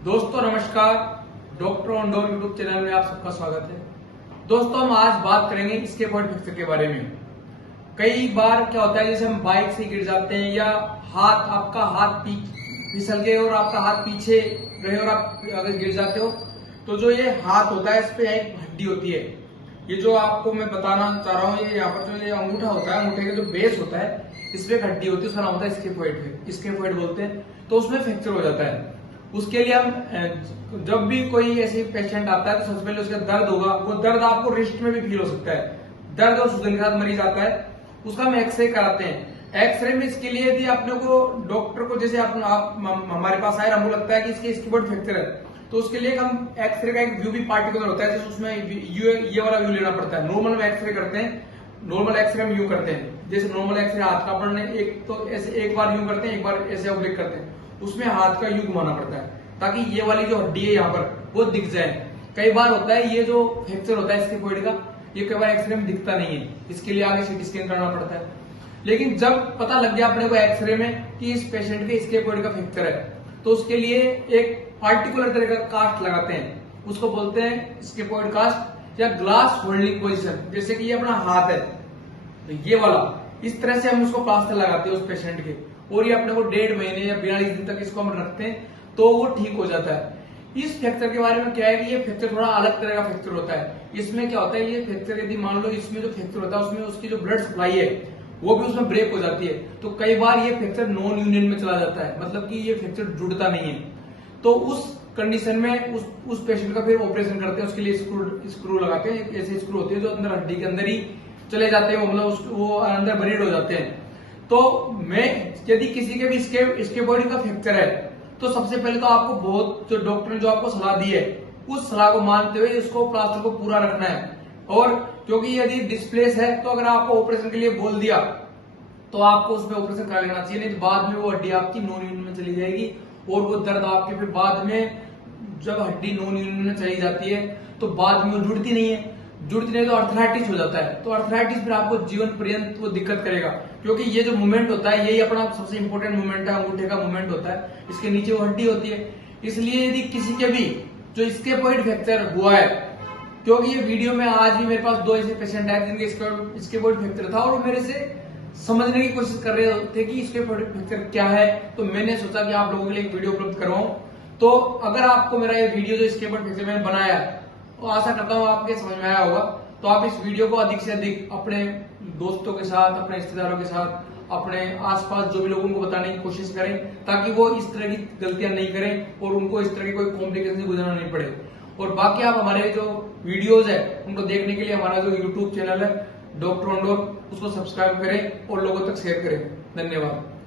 दोस्तों नमस्कार, doctor on door YouTube channel में आप सबका स्वागत है। दोस्तों हम आज बात करेंगे स्केपबोर्ड फ्रैक्चर के बारे में। कई बार क्या होता है, जैसे हम बाइक से गिर जाते हैं या आपका हाथ फिसल गए और आपका हाथ पीछे रहे और आप अगर गिर जाते हो तो जो ये हाथ होता है इस पे एक हड्डी होती है। ये जो आपको मैं बताना चाह रहा हूँ, ये यहाँ पर जो ये अंगूठा होता है, अंगूठे का जो बेस होता है इस पे एक हड्डी होती है, उसका नाम होता है स्केपबोर्ड बोलते हैं। तो उसमें फ्रैक्चर हो जाता है। उसके लिए हम जब भी कोई ऐसी पेशेंट आता है तो सबसे पहले उसका दर्द होगा, वो दर्द आपको रिस्ट में भी फील हो सकता है। दर्द और सूजन के साथ मरीज आता है, उसका हम एक्सरे कराते हैं। एक्सरे में इसके लिए यदि अपने को डॉक्टर को जैसे आप हमारे पास आए, हमको लगता है कि इसके स्केपबोर्ड फ्रैक्चर है, तो उसके लिए हम एक्सरे का एक व्यू भी पार्टिकुलर होता है, जैसे उसमें ये वाला व्यू लेना पड़ता है। नॉर्मल में एक्सरे करते हैं, नॉर्मल एक्सरे में व्यू करते हैं। जैसे नॉर्मल एक्सरे हाथ का अपन एक तो ऐसे एक बार व्यू करते हैं, एक बार ऐसे ऑब्लिक करते हैं, उसमें हाथ का यू घुमाना पड़ता है ताकि ये वाली जो हड्डी है यहाँ पर वो दिख जाए। कई बार होता है ये जो फ्रैक्चर होता है स्केपबोर्ड का, ये कई बार एक्सरे में दिखता नहीं है, इसके लिए आगे सीटी स्कैन करना पड़ता है। लेकिन जब पता लग गया अपने को एक्सरे में कि इस पेशेंट के स्केपबोर्ड का फ्रैक्चर है, तो उसके लिए एक पार्टिकुलर तरह का कास्ट लगाते हैं, उसको बोलते हैं स्केपबोर्ड कास्ट या ग्लास होल्डिंग पोजिशन। जैसे कि ये अपना हाथ है तो ये वाला, इस तरह से हम उसको प्लास्टर लगाते हैं उस पेशेंट के, और ये अपने को 1.5 महीने या 42 दिन तक इसको हम रखते हैं तो वो ठीक हो जाता है। इस फ्रैक्चर के बारे में क्या है कि ये फ्रैक्चर थोड़ा अलग तरह का फ्रैक्चर होता है। इसमें क्या होता है, ये फ्रैक्चर यदि मान लो इसमें जो फ्रैक्चर होता है उसमें उसकी जो ब्लड सप्लाई है वो भी उसमें ब्रेक हो जाती है, तो कई बार ये फ्रैक्चर नॉन यूनियन में चला जाता है, मतलब कि ये फ्रैक्चर जुड़ता नहीं है। तो उस कंडीशन में उस पेशेंट का फिर ऑपरेशन करते हैं। उसके लिए स्क्रू लगाते हैं, ऐसे स्क्रू होते हैं जो अंदर हड्डी के अंदर ही चले जाते हैं, मतलब वो अंदर बरीड हो जाते हैं। तो मैं यदि किसी के भी स्केपबोर्ड का फ्रैक्चर है तो सबसे पहले तो आपको बहुत जो डॉक्टर ने जो आपको सलाह दी है उस सलाह को मानते हुए इसको प्लास्टर को पूरा रखना है। और क्योंकि यदि डिस्प्लेस है तो अगर आपको ऑपरेशन के लिए बोल दिया तो आपको उसमें ऑपरेशन करा लेना चाहिए, नहीं तो बाद में वो हड्डी आपकी नॉन यूनियन में चली जाएगी और वो दर्द आपके फिर बाद में, जब हड्डी नॉन यूनियन में चली जाती है तो बाद में वो जुड़ती नहीं है, तो अर्थराइटिस हो जाता है। तो अर्थराइटिस फिर आपको जीवन पर्यंत वो दिक्कत करेगा, क्योंकि ये जो मूवमेंट होता है यही अपना सबसे इंपॉर्टेंट मूवमेंट है, अंगूठे का मूवमेंट होता है, इसके नीचे वो हड्डी होती है। इसलिए यदि किसी के भी जो स्केपबोर्ड फ्रैक्चर हुआ है, क्योंकि ये वीडियो में आज भी मेरे पास 2 ऐसे पेशेंट आए जिनके स्केपबोर्ड फ्रैक्चर था और वो मेरे से समझने की कोशिश कर रहे थे कि स्केपबोर्ड फ्रैक्चर क्या है, तो मैंने सोचा कि आप लोगों के लिए एक वीडियो उपलब्ध करवाऊं। तो अगर आपको मेरा ये वीडियो जो स्केपबोर्ड फ्रैक्चर मैंने बनाया तो आशा करता हूँ आपके समझ में आया होगा। तो आप इस वीडियो को अधिक से अधिक अपने दोस्तों के साथ, अपने रिश्तेदारों के साथ, अपने आसपास जो भी लोगों को बताने की कोशिश करें, ताकि वो इस तरह की गलतियां नहीं करें और उनको इस तरह की कोई कॉम्प्लिकेशन से गुजरना नहीं पड़े। और बाकी आप हमारे जो वीडियोज है उनको देखने के लिए हमारा जो यूट्यूब चैनल है डॉक्टर ऑन डोर, उसको सब्सक्राइब करें और लोगों तक शेयर करें। धन्यवाद।